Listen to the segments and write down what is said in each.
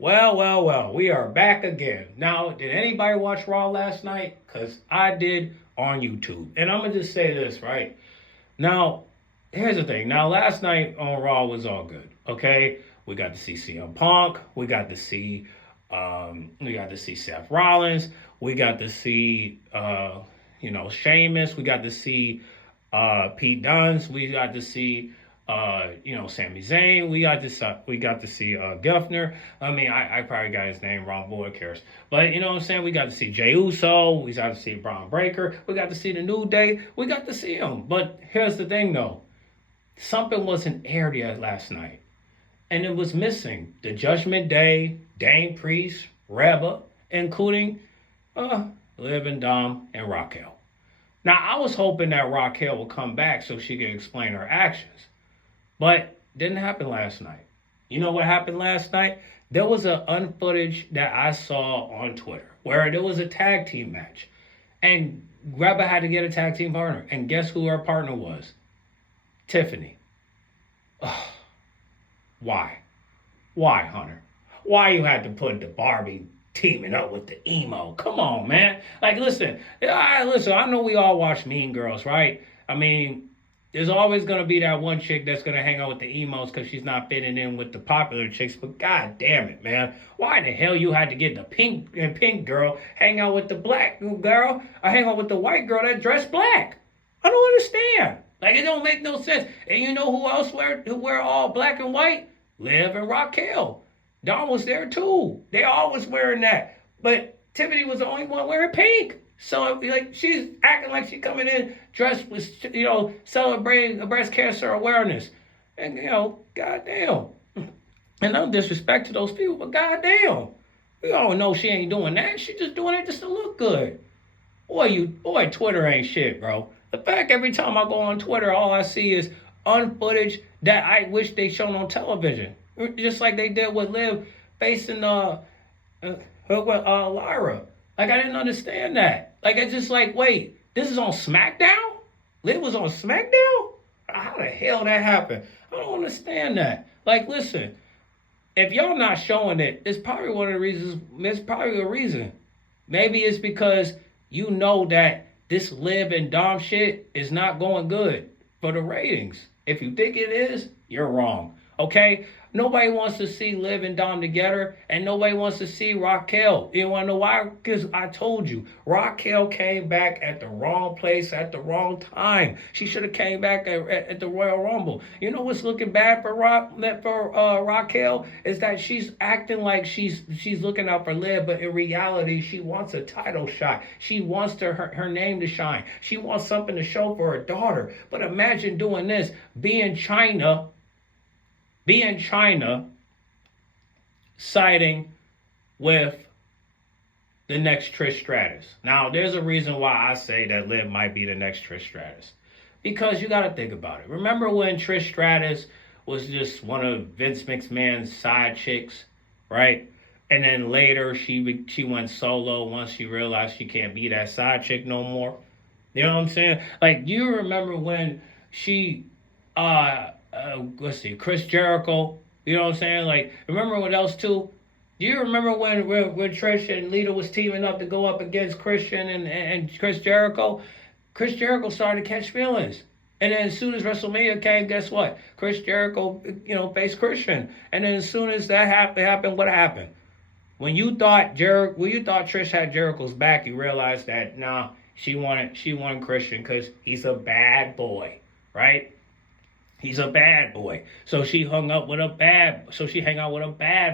Well, we are back again. Now, did anybody watch Raw last night? Because I did on YouTube. And I'm going to just say this, right? Now, here's the thing. Now, last night on Raw was all good, okay? We got to see CM Punk. We got to see Seth Rollins. We got to see, Sheamus. We got to see Pete Dunne. We got to see Sami Zayn. We got to see Guffner. I mean, I probably got his name wrong. Boy, cares. But you know what I'm saying? We got to see Jey Uso. We got to see Braun Breaker. We got to see the New Day. We got to see him. But here's the thing, though. Something wasn't aired yet last night, and it was missing the Judgment Day, Dane Priest, Reba, including Liv and Dom and Raquel. Now, I was hoping that Raquel would come back so she could explain her actions. But didn't happen last night. You know what happened last night? There was an unfootage that I saw on Twitter where there was a tag team match. And Reba had to get a tag team partner. And guess who her partner was? Tiffany. Ugh. Why? Why, Hunter? Why you had to put the Barbie teaming up with the emo? Come on, man. Like, listen. I know we all watch Mean Girls, right? I mean, there's always going to be that one chick that's going to hang out with the emos because she's not fitting in with the popular chicks. But god damn it, man. Why the hell you had to get the pink girl hang out with the black girl or hang out with the white girl that dressed black? I don't understand. Like, it don't make no sense. And you know who else wear all black and white? Liv and Raquel. Dawn was there too. They always wearing that. But Tiffany was the only one wearing pink. So, like, she's acting like she's coming in dressed with, celebrating breast cancer awareness. And, goddamn. And no disrespect to those people, but goddamn. We all know she ain't doing that. She just doing it just to look good. Boy, Twitter ain't shit, bro. The fact every time I go on Twitter, all I see is footage that I wish they shown on television. Just like they did with Liv facing Lyra. Like, I didn't understand that. Like, it's just like, wait, this is on SmackDown? Liv was on SmackDown? How the hell that happened? I don't understand that. Like, listen, if y'all not showing it, it's probably one of the reasons. It's probably a reason. Maybe it's because you know that this Liv and Dom shit is not going good for the ratings. If you think it is, you're wrong. Okay? Nobody wants to see Liv and Dom together, and nobody wants to see Raquel. You want to know why? Because I told you, Raquel came back at the wrong place at the wrong time. She should have came back at the Royal Rumble. You know what's looking bad for Raquel is that she's acting like she's looking out for Liv, but in reality, she wants a title shot. She wants her name to shine. She wants something to show for her daughter. But imagine doing this, being China siding with the next Trish Stratus. Now, there's a reason why I say that Liv might be the next Trish Stratus. Because you got to think about it. Remember when Trish Stratus was just one of Vince McMahon's side chicks, right? And then later she went solo once she realized she can't be that side chick no more. You know what I'm saying? Like, do you remember when she Chris Jericho, you know what I'm saying? Like, remember what else too? Do you remember when Trish and Lita was teaming up to go up against Christian and Chris Jericho? Chris Jericho started to catch feelings. And then as soon as WrestleMania came, guess what? Chris Jericho, faced Christian. And then as soon as that happened, what happened? When you thought Trish had Jericho's back, you realized that she wanted Christian because he's a bad boy, right? He's a bad boy. So she hung out with a bad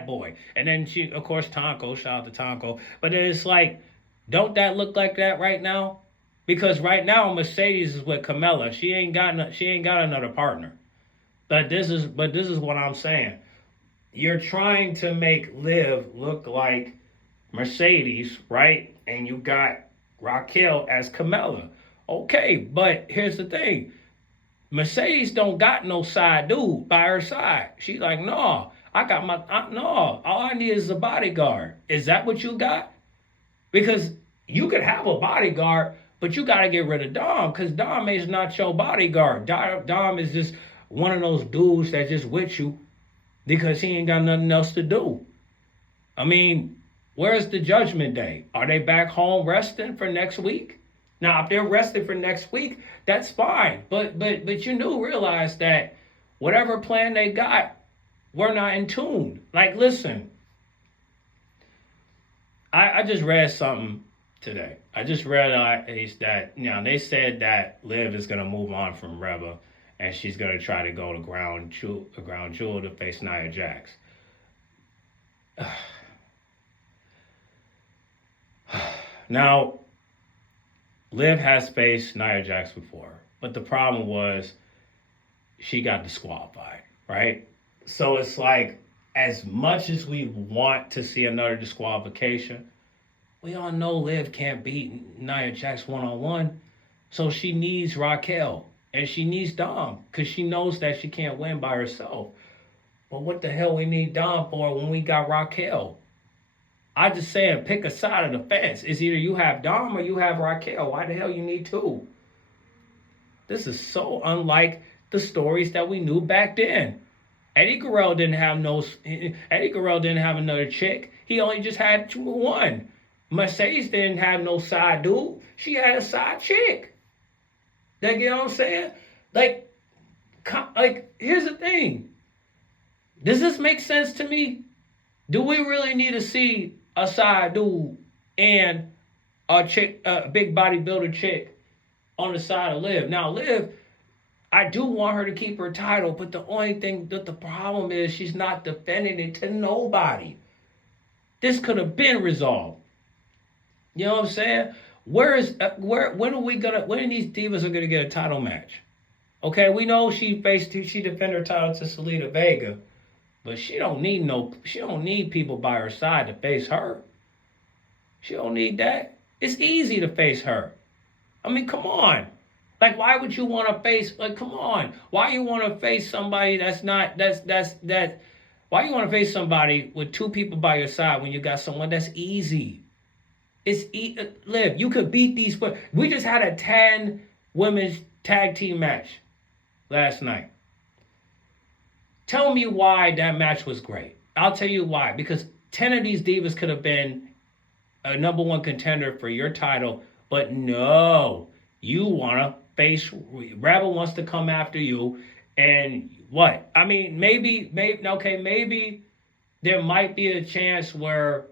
boy. And then she, of course, Tonko, shout out to Tonko. But then it's like, don't that look like that right now? Because right now Mercedes is with Carmella. She ain't got another partner. But this is what I'm saying. You're trying to make Liv look like Mercedes, right? And you got Raquel as Carmella. Okay, but here's the thing. Mercedes don't got no side dude by her side. She's like, no, all I need is a bodyguard. Is that what you got? Because you could have a bodyguard, but you got to get rid of Dom because Dom is not your bodyguard. Dom is just one of those dudes that's just with you because he ain't got nothing else to do. I mean, where's the judgment day? Are they back home resting for next week? Now, if they're resting for next week, that's fine. But you do realize that whatever plan they got, we're not in tune. Like, listen, I just read something today. I just realized that they said that Liv is gonna move on from Reba, and she's gonna try to go to Ground Jewel to face Nia Jax. Now, Liv has faced Nia Jax before, but the problem was she got disqualified, right? So it's like, as much as we want to see another disqualification, we all know Liv can't beat Nia Jax one on one. So she needs Raquel and she needs Dom because she knows that she can't win by herself. But what the hell we need Dom for when we got Raquel? I just saying, pick a side of the fence. It's either you have Dom or you have Raquel. Why the hell you need two? This is so unlike the stories that we knew back then. Eddie Guerrero didn't have another chick. He only just had one. Mercedes didn't have no side dude. She had a side chick. Like, you know what I'm saying? Like, here's the thing. Does this make sense to me? Do we really need to see a side dude and a chick, a big bodybuilder chick on the side of Liv? Now, Liv, I do want her to keep her title, but the only thing that the problem is she's not defending it to nobody. This could have been resolved. You know what I'm saying? When are these divas are gonna get a title match? Okay, we know she defended her title to Zelina Vega, but she don't need people by her side to face her. She don't need that. It's easy to face her. I mean, come on. Like, why would you want to face? Like, come on. Why you want to face somebody Why you want to face somebody with two people by your side when you got someone that's easy? Liv, you could beat these. We just had a 10 women's tag team match last night. Tell me why that match was great. I'll tell you why. Because 10 of these divas could have been a number one contender for your title, but no, you want to face. Rebel wants to come after you, and what? I mean, maybe there might be a chance where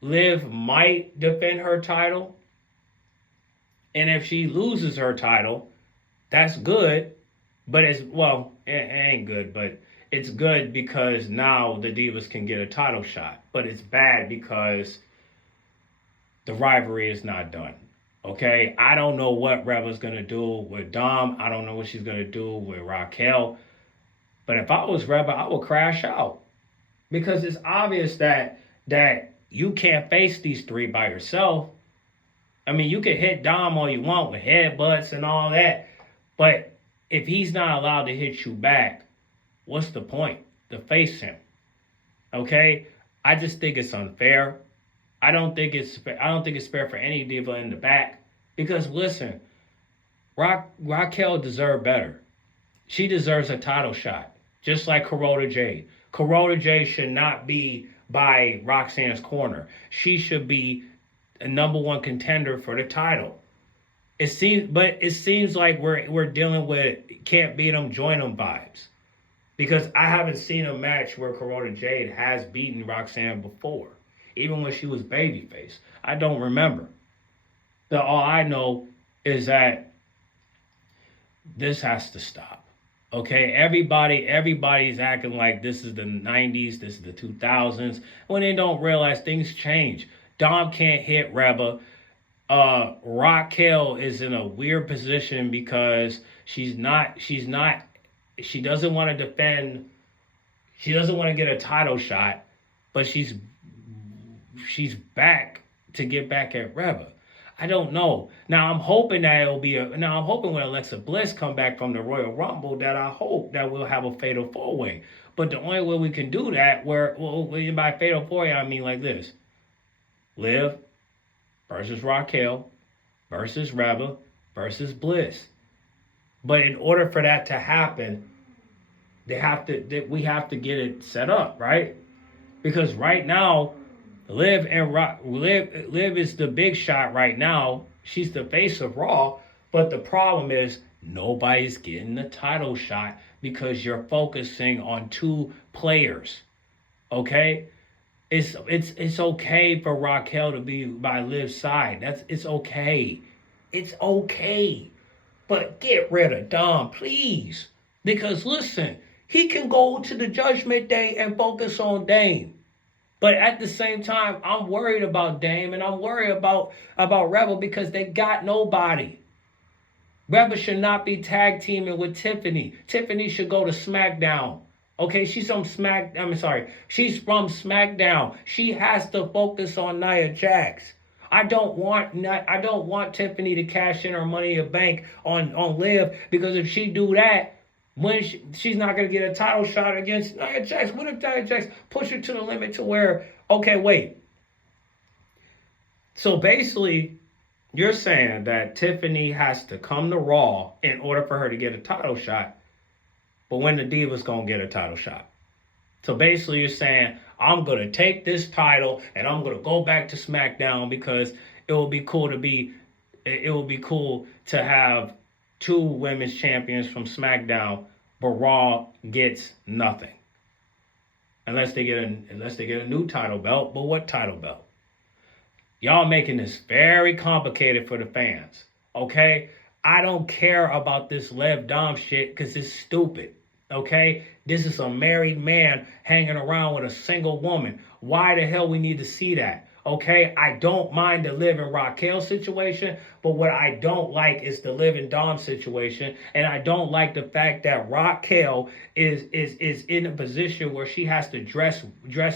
Liv might defend her title, and if she loses her title, that's good. But it ain't good, but it's good because now the divas can get a title shot. But it's bad because the rivalry is not done. Okay? I don't know what Rebel's going to do with Dom. I don't know what she's going to do with Raquel. But if I was Rebel, I would crash out. Because it's obvious that you can't face these three by yourself. I mean, you can hit Dom all you want with headbutts and all that. But if he's not allowed to hit you back, what's the point to face him? Okay? I just think it's unfair. I don't think it's fair for any diva in the back. Because listen, Raquel deserved better. She deserves a title shot. Just like Carota Jade. Carota Jade should not be by Roxanne's corner. She should be a number one contender for the title. It seems like we're dealing with can't beat them, join them vibes. Because I haven't seen a match where Carota Jade has beaten Roxanne before. Even when she was babyface. I don't remember. All I know is that this has to stop. Okay, everybody's acting like this is the 90s, this is the 2000s, when they don't realize things change. Dom can't hit Reba. Raquel is in a weird position because she doesn't want to defend, she doesn't want to get a title shot, but she's back to get back at Reba. I don't know. Now I'm hoping that when Alexa Bliss come back from the Royal Rumble, that I hope that we'll have a fatal four-way. But the only way we can do that, by fatal four-way I mean like this: Liv versus Raquel versus Reba versus Bliss. But in order for that to happen, we have to get it set up, right? Because right now, Liv is the big shot right now. She's the face of Raw, but the problem is nobody's getting the title shot because you're focusing on two players. Okay, it's okay for Raquel to be by Liv's side. It's okay. It's okay. But get rid of Dom, please. Because listen, he can go to the Judgment Day and focus on Dame. But at the same time, I'm worried about Dame and I'm worried about Rebel because they got nobody. Rebel should not be tag teaming with Tiffany. Tiffany should go to SmackDown. Okay, she's from She's from SmackDown. She has to focus on Nia Jax. I don't want Tiffany to cash in her money in the bank on Liv because if she do that, she's not gonna get a title shot against Nia Jax. What if Nia Jax push her to the limit to where okay, wait. So basically, you're saying that Tiffany has to come to Raw in order for her to get a title shot, but when the Diva's gonna get a title shot. So basically, you're saying I'm gonna take this title and I'm gonna go back to SmackDown because it will be cool to have two women's champions from SmackDown, but Raw gets nothing unless they get a new title belt. But what title belt? Y'all making this very complicated for the fans. Okay, I don't care about this Lev Dom shit because it's stupid. Okay, this is a married man hanging around with a single woman. Why the hell we need to see that? Okay, I don't mind the Liv and Raquel situation, but what I don't like is the Liv and Dom situation, and I don't like the fact that Raquel is in a position where she has to dress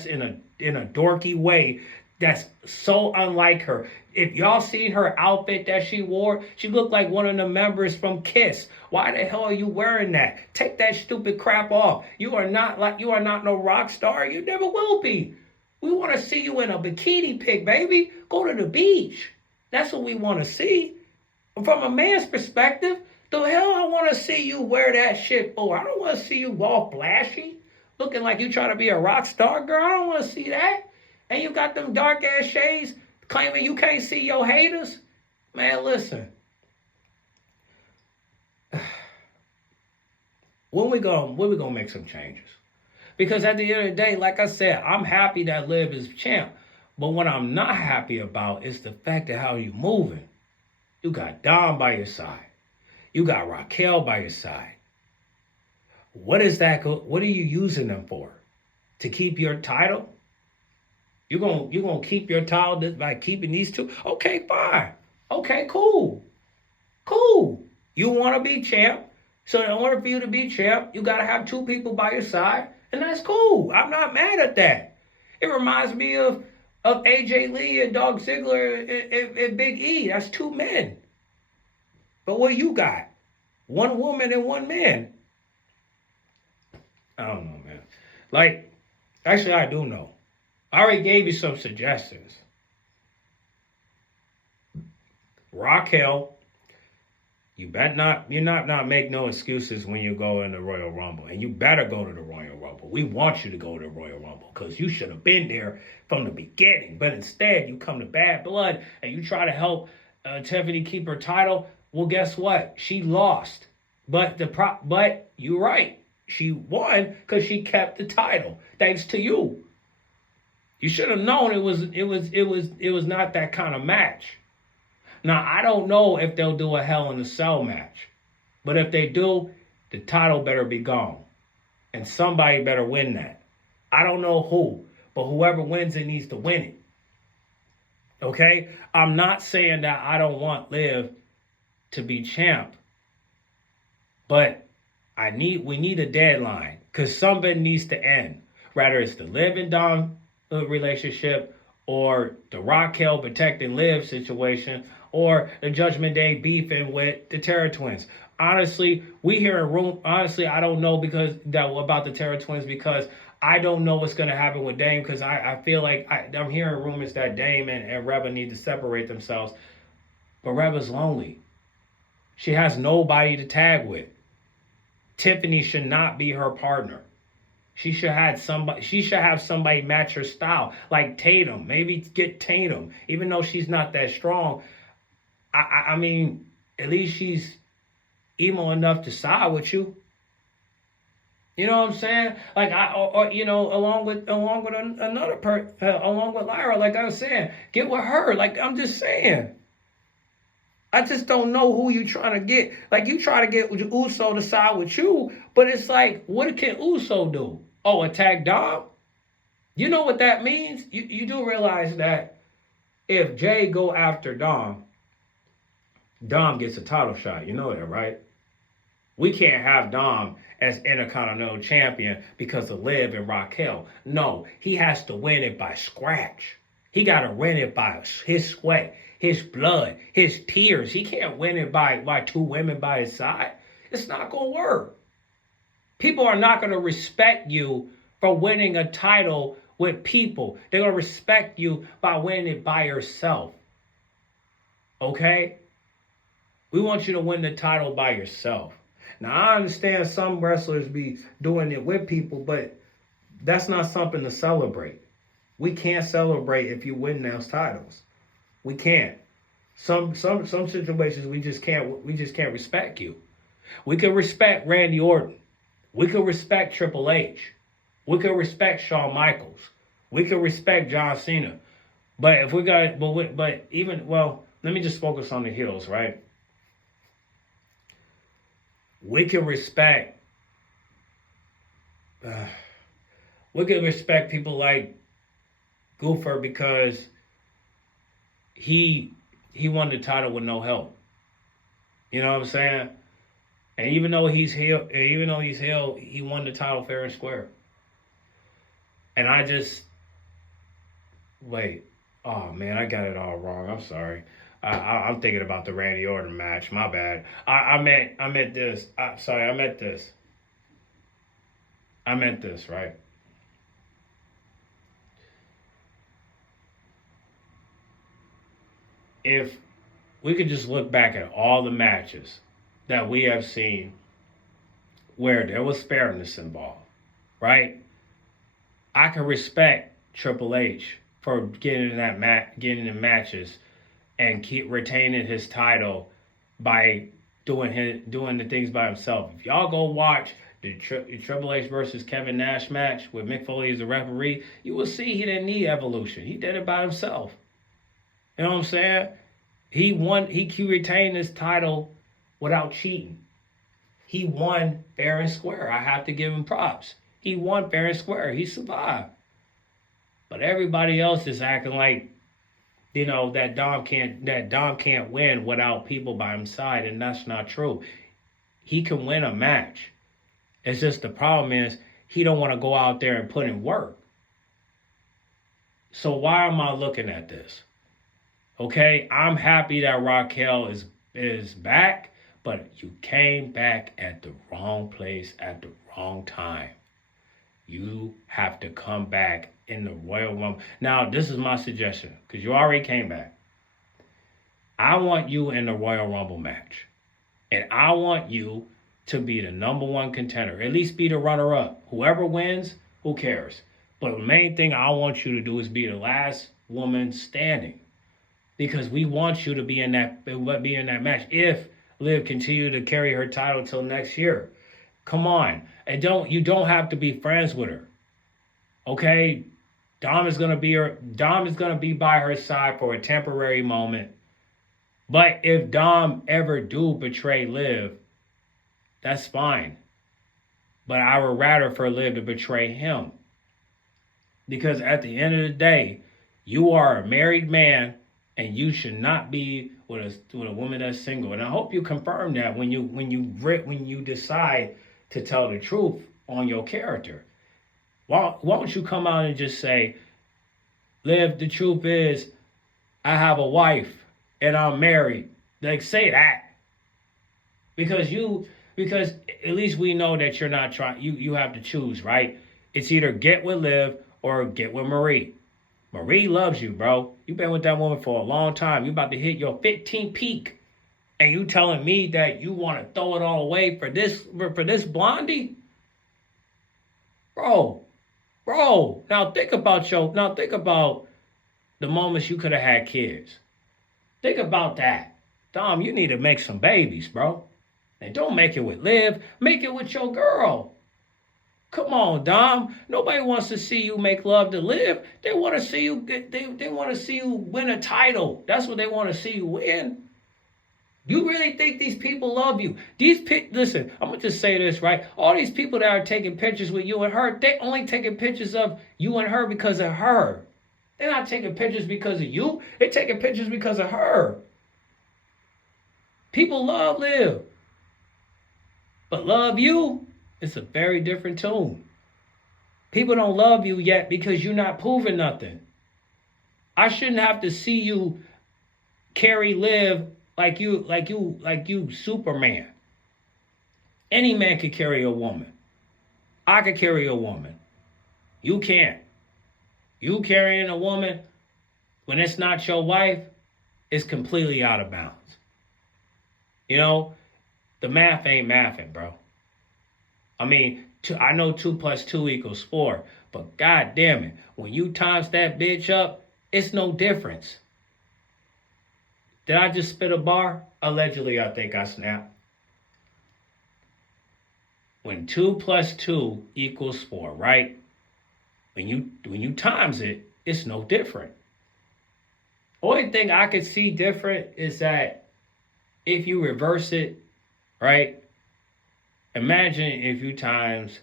in a dorky way that's so unlike her. If y'all seen her outfit that she wore, she looked like one of the members from Kiss. Why the hell are you wearing that? Take that stupid crap off. You are not no rock star. You never will be. We want to see you in a bikini pic, baby. Go to the beach. That's what we want to see. From a man's perspective, the hell I want to see you wear that shit for? I don't want to see you all flashy, looking like you trying to be a rock star, girl. I don't want to see that. And you got them dark ass shades claiming you can't see your haters. Man, listen. When we gonna make some changes? Because at the end of the day, like I said, I'm happy that Liv is champ. But what I'm not happy about is the fact of how you moving. You got Dom by your side. You got Raquel by your side. What is that? What are you using them for? To keep your title? You're gonna keep your title by keeping these two? Okay, fine. Okay, cool. Cool. You want to be champ. So in order for you to be champ, you got to have two people by your side. And that's cool. I'm not mad at that. It reminds me of AJ Lee and Dolph Ziggler and Big E. That's two men. But what you got? One woman and one man. I don't know, man. Like, actually, I do know. I already gave you some suggestions. Raquel, you better not make no excuses when you go in the Royal Rumble. And you better go to the Royal Rumble. We want you to go to the Royal Rumble because you should have been there from the beginning. But instead, you come to Bad Blood and you try to help Tiffany keep her title. Well, guess what? She lost. But you're right. She won because she kept the title. Thanks to you. You should have known it was not that kind of match. Now, I don't know if they'll do a Hell in a Cell match. But if they do, the title better be gone. And somebody better win that. I don't know who, but whoever wins it needs to win it. Okay? I'm not saying that I don't want Liv to be champ. But we need a deadline. Because something needs to end. Whether it's the Liv and Dom relationship, or the Raquel protecting Liv situation, or the Judgment Day beefing with the Terror Twins. Honestly, I don't know about the Terror Twins because I don't know what's going to happen with Dame because I feel like I'm hearing rumors that Dame and Reba need to separate themselves. But Reba's lonely. She has nobody to tag with. Tiffany should not be her partner. She should have somebody match her style, like Tatum. Maybe get Tatum, even though she's not that strong. I mean, at least she's emo enough to side with you. You know what I'm saying? Like or you know, along with another along with Lyra. Like I was saying, get with her. Like I'm just saying. I just don't know who you trying to get. Like you try to get Uso to side with you, but it's like, what can Uso do? Oh, attack Dom? You know what that means? You do realize that if Jay go after Dom, Dom gets a title shot. You know that, right? We can't have Dom as Intercontinental Champion because of Liv and Raquel. No, he has to win it by scratch. He got to win it by his sweat, his blood, his tears. He can't win it by two women by his side. It's not going to work. People are not going to respect you for winning a title with people. They're going to respect you by winning it by yourself. Okay? We want you to win the title by yourself. Now, I understand some wrestlers be doing it with people, but that's not something to celebrate. We can't celebrate if you win those titles. We can't. Some situations we just can't respect you. We can respect Randy Orton. We can respect Triple H. We can respect Shawn Michaels. We can respect John Cena. But if we got but even let me just focus on the heels, right? We can respect people like Gunther because he won the title with no help. You know what I'm saying? And even though he's heel, he won the title fair and square. And I just wait. Oh man, I got it all wrong. I'm sorry. I'm thinking about the Randy Orton match. My bad. I meant this. I meant this. I meant this, right? If we could just look back at all the matches that we have seen where there was fairness involved, right? I can respect Triple H for getting in matches and keep retaining his title by doing the things by himself. If y'all go watch the Triple H versus Kevin Nash match with Mick Foley as the referee, you will see he didn't need Evolution. He did it by himself. You know what I'm saying? He retained his title without cheating. He won fair and square. I have to give him props. He won fair and square. He survived. But everybody else is acting like, you know, that Dom can't win without people by his side, and that's not true. He can win a match. It's just the problem is he don't want to go out there and put in work. So why am I looking at this? Okay, I'm happy that Raquel is back, but you came back at the wrong place at the wrong time. You have to come back in the Royal Rumble. Now, this is my suggestion, because you already came back. I want you in the Royal Rumble match. And I want you to be the number one contender. At least be the runner-up. Whoever wins, who cares? But the main thing I want you to do is be the last woman standing. Because we want you to be in that match. If Liv continue to carry her title till next year. Come on. And you don't have to be friends with her. Okay? Dom is gonna be by her side for a temporary moment. But if Dom ever do betray Liv, that's fine. But I would rather for Liv to betray him. Because at the end of the day, you are a married man and you should not be with a woman that's single. And I hope you confirm that when you decide to tell the truth on your character. Why don't you come out and just say, Liv, the truth is, I have a wife and I'm married. Like, say that. Because at least we know that you're not trying, you have to choose, right? It's either get with Liv or get with Marie. Marie loves you, bro. You've been with that woman for a long time. You about to hit your 15th peak. And you telling me that you want to throw it all away for this blondie? Bro, bro, now think about the moments you could have had kids. Think about that. Dom, you need to make some babies, bro. And don't make it with Liv. Make it with your girl. Come on, Dom. Nobody wants to see you make love to Liv. They want to see you. They want to see you win a title. That's what they want to see you win. You really think these people love you? Listen, I'm gonna just say this, right? All these people that are taking pictures with you and her, they only taking pictures of you and her because of her. They're not taking pictures because of you. They're taking pictures because of her. People love Liv, but love you, it's a very different tune. People don't love you yet because you're not proving nothing. I shouldn't have to see you carry Liv like you Superman. Any man could carry a woman. I could carry a woman. You can't. You carrying a woman when it's not your wife is completely out of bounds. You know, the math ain't mathing, bro. I mean, I know 2 + 2 = 4, but god damn it, when you times that bitch up, it's no difference. Did I just spit a bar? Allegedly, I think I snapped. When 2 + 2 = 4, right? When you times it, it's no different. Only thing I could see different is that if you reverse it, right? Imagine if you times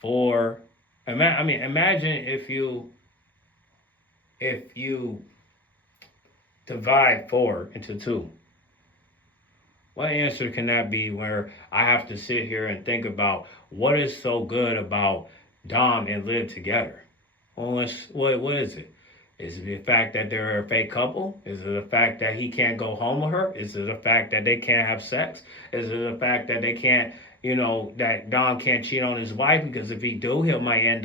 4. Imagine if you divide 4 into 2. What answer can that be where I have to sit here and think about what is so good about Dom and Liv together? Well, what is it? Is it the fact that they're a fake couple? Is it the fact that he can't go home with her? Is it the fact that they can't have sex? Is it the fact that they can't, that Dom can't cheat on his wife? Because if he do, he might end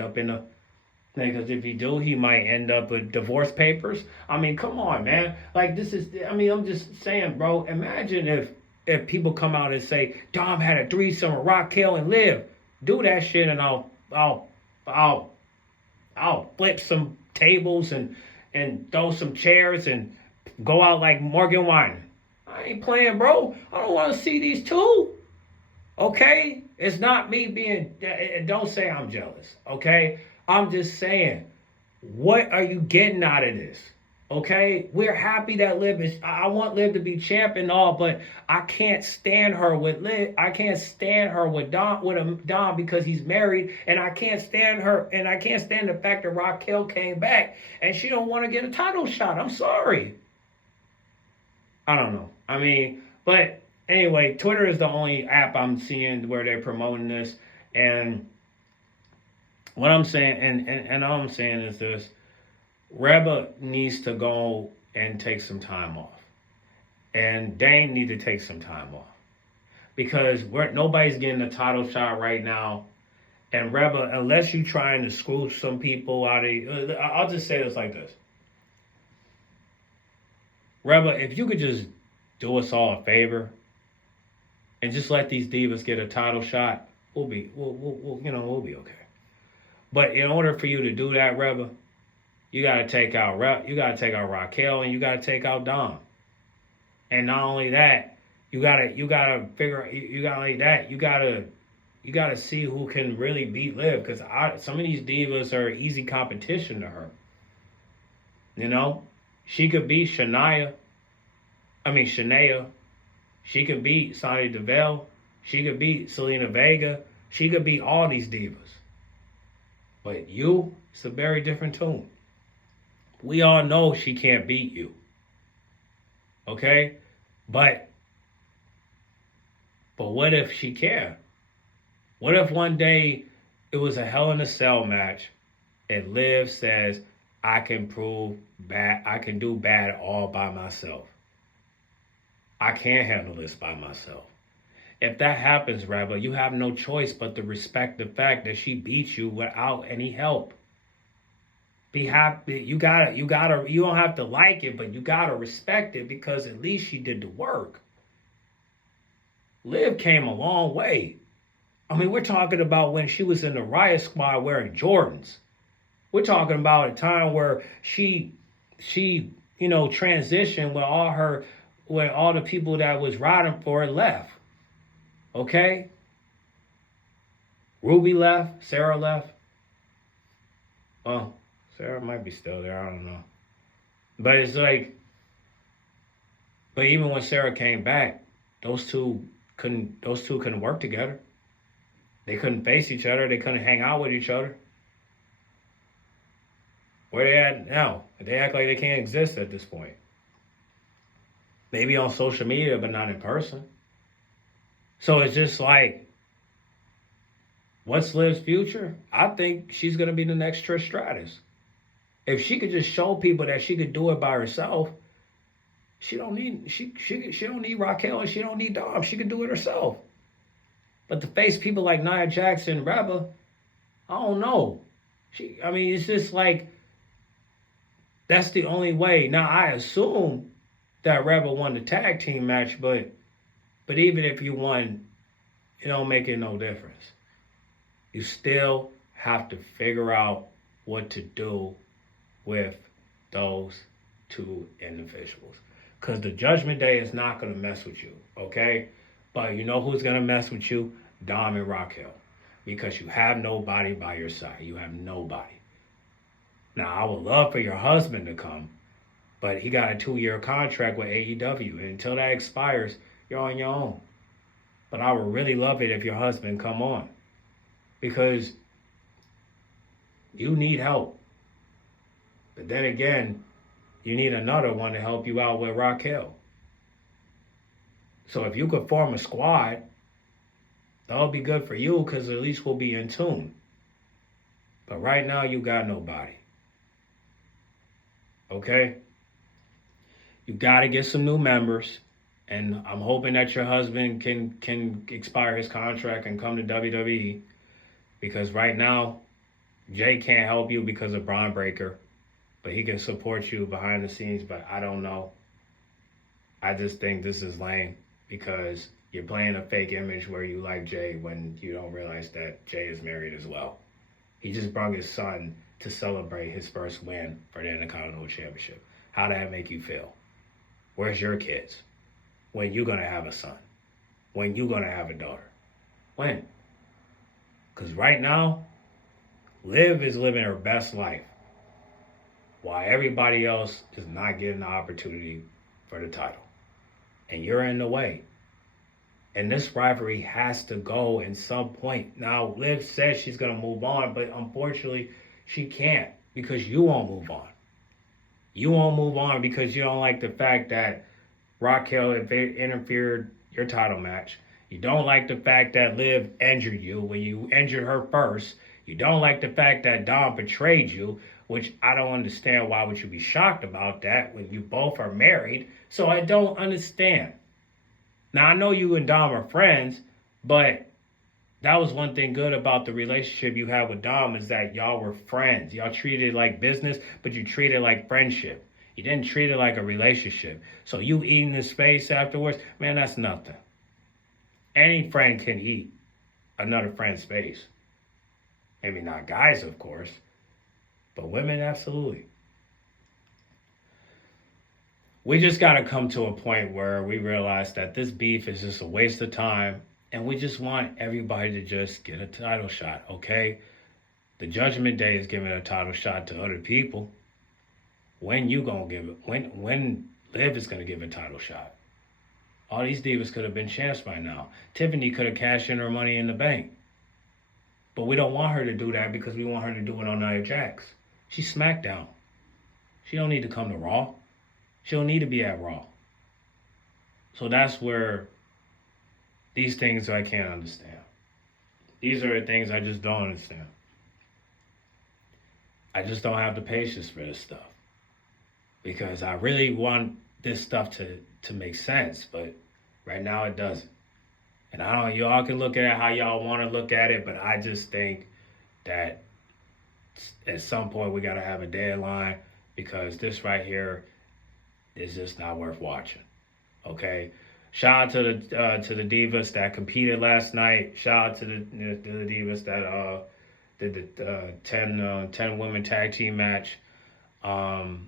up with divorce papers. I mean, come on, man. Like, I'm just saying, bro, imagine if people come out and say, Dom had a threesome with Raquel and Liv. Do that shit and I'll flip some tables and throw some chairs and go out like Morgan Wine. I ain't playing, bro. I don't want to see these two. Okay? It's not me don't say I'm jealous. Okay? I'm just saying, what are you getting out of this? Okay? We're happy that I want Liv to be champ and all, but I can't stand her with Liv. I can't stand her with Dom because he's married, and I can't stand the fact that Raquel came back and she don't want to get a title shot. I'm sorry. I don't know. I mean, but anyway, Twitter is the only app I'm seeing where they're promoting this, and what I'm saying, and all I'm saying is this: Reba needs to go and take some time off, and Dane need to take some time off, because nobody's getting a title shot right now, and Reba, unless you're trying to screw some people out of, I'll just say this like this: Reba, if you could just do us all a favor and just let these divas get a title shot, we'll be okay. But in order for you to do that, Reba, you gotta take out Raquel, and you gotta take out Dom. And not only that, you gotta see who can really beat Liv, because some of these divas are easy competition to her. She could beat Shania. She could beat Sonya Deville. She could beat Selena Vega. She could beat all these divas. But it's a very different tune. We all know she can't beat you. Okay? But what if she can? What if one day it was a Hell in a Cell match and Liv says, I can do bad all by myself. I can't handle this by myself. If that happens, Reba, you have no choice but to respect the fact that she beats you without any help. Be happy. You don't have to like it, but you gotta respect it, because at least she did the work. Liv came a long way. I mean, we're talking about when she was in the riot squad wearing Jordans. We're talking about a time where she transitioned when all the people that was riding for it left. Okay? Ruby left, Sarah left. Well, Sarah might be still there, I don't know. But it's like, but even when Sarah came back, those two couldn't work together. They couldn't face each other, they couldn't hang out with each other. Where they at now? They act like they can't exist at this point. Maybe on social media, but not in person. So it's just like, what's Liv's future? I think she's gonna be the next Trish Stratus. If she could just show people that she could do it by herself, she don't need Raquel and she don't need Dom. She could do it herself. But to face people like Nia Jackson, Reba, I don't know. I mean, it's just like that's the only way. Now I assume that Reba won the tag team match, but even if you won, it don't make it no difference. You still have to figure out what to do with those two individuals. Because the Judgment Day is not going to mess with you, okay? But you know who's going to mess with you? Dom and Raquel. Because you have nobody by your side. You have nobody. Now, I would love for your husband to come, but he got a 2-year contract with AEW. And until that expires, you're on your own. But I would really love it if your husband come on. Because you need help. But then again, you need another one to help you out with Raquel. So if you could form a squad, that'll be good for you because at least we'll be in tune. But right now, you got nobody. Okay? You got to get some new members. And I'm hoping that your husband can expire his contract and come to WWE. Because right now, Jay can't help you because of Braun Breaker. But he can support you behind the scenes. But I don't know. I just think this is lame. Because you're playing a fake image where you like Jay when you don't realize that Jay is married as well. He just brought his son to celebrate his first win for the Intercontinental Championship. How did that make you feel? Where's your kids? When you gonna have a son? When you gonna have a daughter? When? Because right now, Liv is living her best life while everybody else is not getting the opportunity for the title. And you're in the way. And this rivalry has to go at some point. Now, Liv says she's going to move on, but unfortunately, she can't because you won't move on. You won't move on because you don't like the fact that Raquel interfered your title match. You don't like the fact that Liv injured you when you injured her first. You don't like the fact that Dom betrayed you, which I don't understand. Why would you be shocked about that when you both are married? So I don't understand. Now, I know you and Dom are friends, but that was one thing good about the relationship you had with Dom is that y'all were friends. Y'all treated it like business, but you treated it like friendship. You didn't treat it like a relationship. So you eating this space afterwards, man, that's nothing. Any friend can eat another friend's space. Maybe not guys, of course, but women, absolutely. We just got to come to a point where we realize that this beef is just a waste of time, and we just want everybody to just get a title shot, okay? The Judgment Day is giving a title shot to other people. When you gonna give it? When Liv is gonna give a title shot? All these divas could have been champs by now. Tiffany could have cashed in her Money in the Bank. But we don't want her to do that because we want her to do it on Nia Jax. She's SmackDown. She don't need to come to Raw. She don't need to be at Raw. So that's where these things I can't understand. These are the things I just don't understand. I just don't have the patience for this stuff. Because I really want this stuff to make sense, but right now it doesn't. And I don't, y'all can look at it how y'all want to look at it, but I just think that at some point we got to have a deadline because this right here is just not worth watching. Okay? Shout out to the divas that competed last night. Shout out to the divas that did the 10 women tag team match. Um,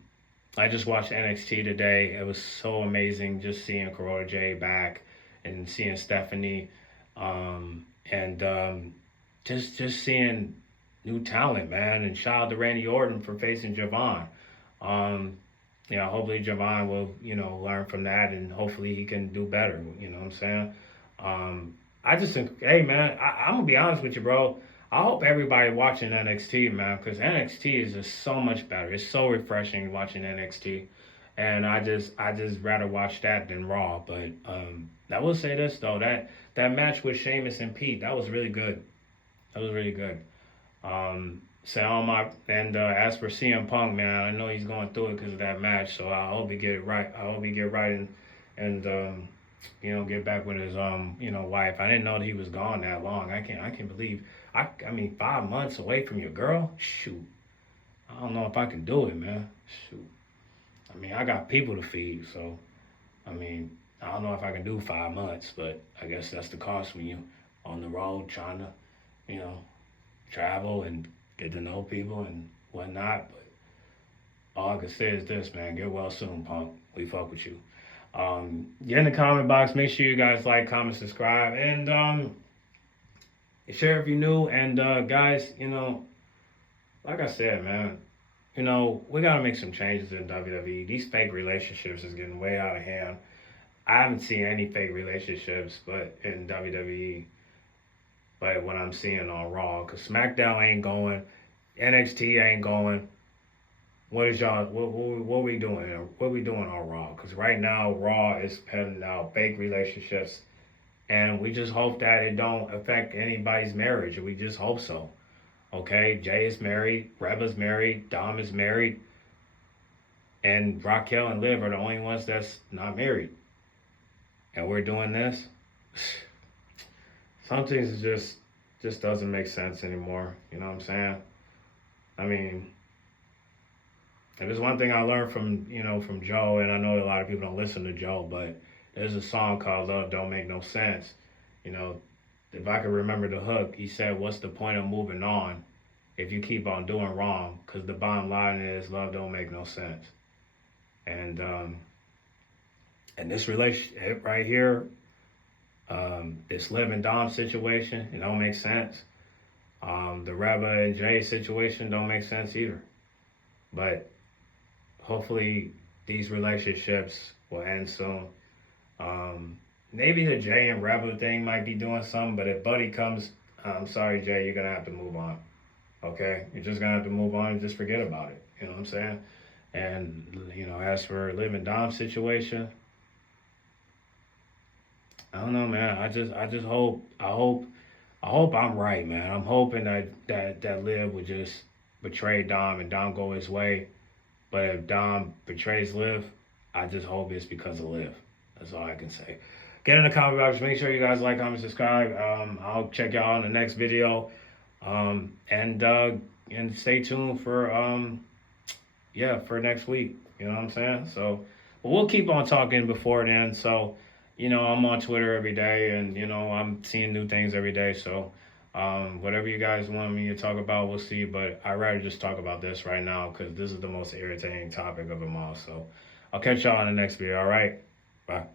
I just watched NXT today. It was so amazing just seeing Corolla J back and seeing Stephanie, and just seeing new talent, man. And shout out to Randy Orton for facing Javon. Um, hopefully Javon will, learn from that, and hopefully he can do better. You know what I'm saying? I just think, hey, man, I'm gonna be honest with you, bro. I hope everybody watching NXT, man, because NXT is just so much better. It's so refreshing watching NXT, and I just rather watch that than Raw. But I will say this though, that match with Sheamus and Pete, that was really good. That was really good. So on my and as for CM Punk, man, I know he's going through it because of that match. So I hope he get it right. I hope he get right and get back with his wife. I didn't know that he was gone that long. I can't believe. I mean 5 months away from your girl. Shoot, I don't know if I can do it, man. Shoot, I mean I got people to feed, so I mean I don't know if I can do 5 months, but I guess that's the cost when you on the road trying to you know travel and get to know people and whatnot. But all I can say is this, man: get well soon, Punk. We fuck with you. Get in the comment box. Make sure you guys like, comment, subscribe, and share if you're new. And guys, like I said, man, we gotta make some changes in WWE. These fake relationships is getting way out of hand. I haven't seen any fake relationships, but in WWE, but what I'm seeing on Raw, cause SmackDown ain't going, NXT ain't going. What is y'all? What we doing? What we doing on Raw? Cause right now Raw is putting out fake relationships, and we just hope that it don't affect anybody's marriage. We just hope so. Okay, Jay is married, Reba's married, Dom is married, and Raquel and Liv are the only ones that's not married. And we're doing this. Some things just doesn't make sense anymore. You know what I'm saying? I mean, if there's one thing I learned from Joe, and I know a lot of people don't listen to Joe, but there's a song called "Love Don't Make No Sense." You know, if I can remember the hook, he said, "What's the point of moving on if you keep on doing wrong?" Because the bottom line is, love don't make no sense. And this relationship right here, this Liv and Dom situation, it don't make sense. The Reba and Jay situation don't make sense either. But hopefully these relationships will end soon. Maybe the Jay and Reba thing might be doing something, but if Buddy comes, I'm sorry, Jay, you're gonna have to move on. Okay, you're just gonna have to move on and just forget about it. You know what I'm saying? And as for Liv and Dom's situation, I don't know, man. I just hope I'm right, man. I'm hoping that Liv would just betray Dom and Dom go his way. But if Dom betrays Liv, I just hope it's because of Liv. That's all I can say. Get in the comment box. Make sure you guys like, comment, subscribe. I'll check y'all in the next video. And stay tuned for for next week. You know what I'm saying? So, but we'll keep on talking before then. So, I'm on Twitter every day, and I'm seeing new things every day. So, whatever you guys want me to talk about, we'll see. But I'd rather just talk about this right now because this is the most irritating topic of them all. So, I'll catch y'all in the next video. All right, bye.